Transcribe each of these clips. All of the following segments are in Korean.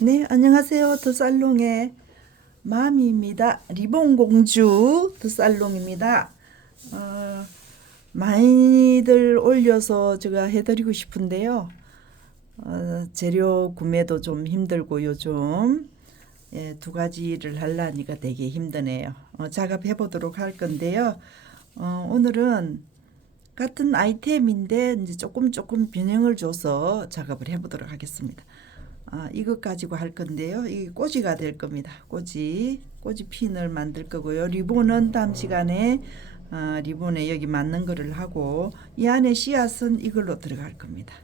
네, 안녕하세요. 더살롱의 마미입니다. 리본공주 더살롱입니다. 어, 많이들 올려서 제가 해드리고 싶은데요. 재료 구매도 좀 힘들고 요즘 두 가지를 하려니까 되게 힘드네요. 작업해 보도록 할 건데요. 오늘은 같은 아이템인데 이제 조금 변형을 줘서 작업을 해보도록 하겠습니다. 이것 가지고 할 건데요. 이 꼬지가 될 겁니다. 꼬지 핀을 만들 거고요. 리본은 다음 시간에 리본에 여기 맞는 거를 하고 이 안에 씨앗은 이걸로 들어갈 겁니다.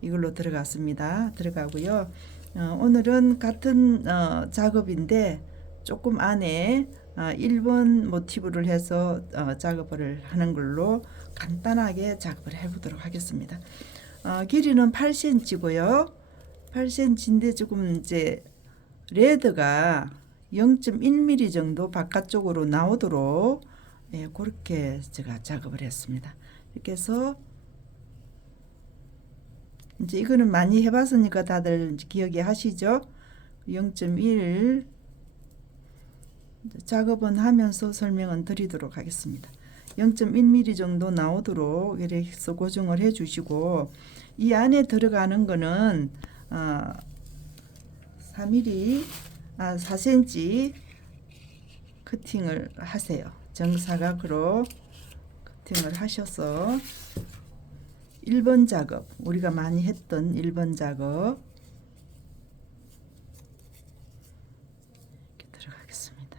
이걸로 들어갔습니다. 들어가고요. 오늘은 같은 작업인데 조금 안에 1번 모티브를 해서 작업을 하는 걸로 간단하게 작업을 해보도록 하겠습니다. 길이는 8cm고요. 8cm인데 조금 이제 레드가 0.1mm 정도 바깥쪽으로 나오도록 그렇게 제가 작업을 했습니다. 이렇게 해서 이제 이거는 많이 해봤으니까 다들 기억이 하시죠? 0.1 작업은 하면서 설명은 드리도록 하겠습니다. 0.1mm 정도 나오도록 이렇게 해서 고정을 해 주시고 이 안에 들어가는 거는 4mm 4cm 커팅을 하세요. 정사각으로 커팅을 하셔서 1번 작업, 우리가 많이 했던 1번 작업 이렇게 들어가겠습니다.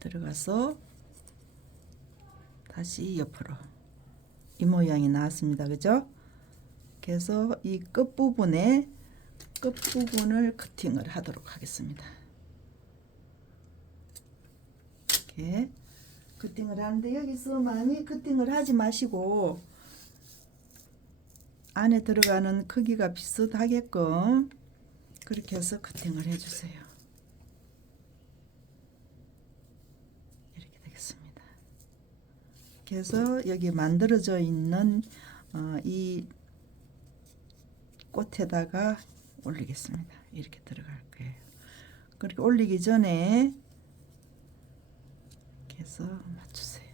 들어가서 다시 옆으로 이 모양이 나왔습니다. 그죠? 그래서 이 끝부분을 커팅을 하도록 하겠습니다. 이렇게 커팅을 하는데 여기서 많이 커팅을 하지 마시고 안에 들어가는 크기가 비슷하게끔 그렇게 해서 커팅을 해주세요. 이렇게 되겠습니다. 그래서 여기 만들어져 있는 이 꽃에다가 올리겠습니다. 이렇게 들어갈 거예요. 그렇게 올리기 전에 이렇게 해서 맞추세요.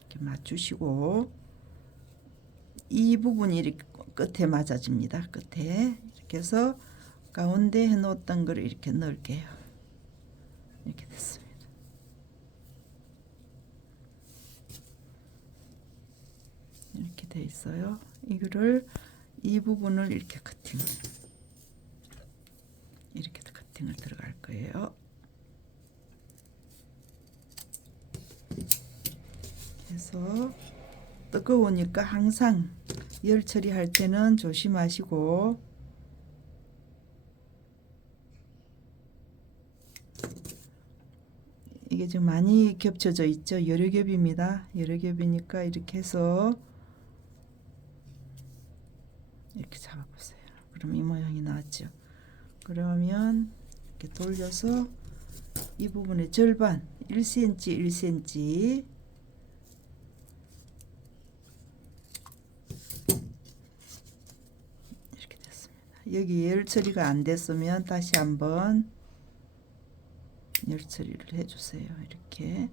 이렇게 맞추시고 이 부분이 이렇게 끝에 맞아집니다. 끝에 이렇게 해서 가운데 해놓았던 거를 이렇게 넣을게요. 이렇게 됐습니다. 이렇게 돼 있어요. 이거를 이 부분을 이렇게 커팅을 들어갈 거예요. 그래서 뜨거우니까 항상 열 처리할 때는 조심하시고 이게 지금 많이 겹쳐져 있죠. 여러 겹입니다. 여러 겹이니까 이렇게 해서 이렇게 잡아보세요. 그럼 이 모양이 나왔죠. 그러면 이렇게 돌려서 이 부분의 절반 1cm 1cm 이렇게 됐습니다. 여기 열 처리가 안 됐으면 다시 한번 열 처리를 해주세요. 이렇게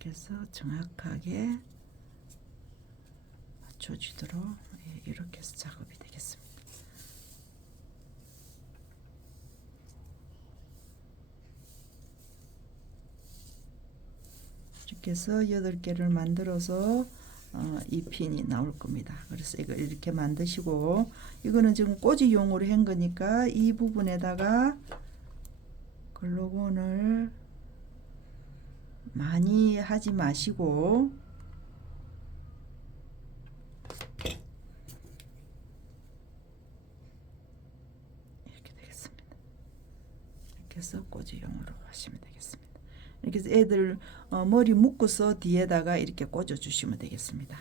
이렇게 해서 정확하게 맞춰주도록 이렇게 해서 작업이 되겠습니다. 이렇게 해서 8개를 만들어서 이 핀이 나올 겁니다. 그래서 이거 이렇게 만드시고 이거는 지금 꼬지용으로 한 거니까 이 부분에다가 글루건을 많이 하지 마시고 이렇게 되겠습니다. 이렇게 해서 꼬지용으로 하시면 되겠습니다. 이렇게 해서 애들 머리 묶어서 뒤에다가 이렇게 꽂아 주시면 되겠습니다.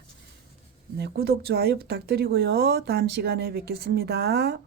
네, 구독, 좋아요 부탁드리고요. 다음 시간에 뵙겠습니다.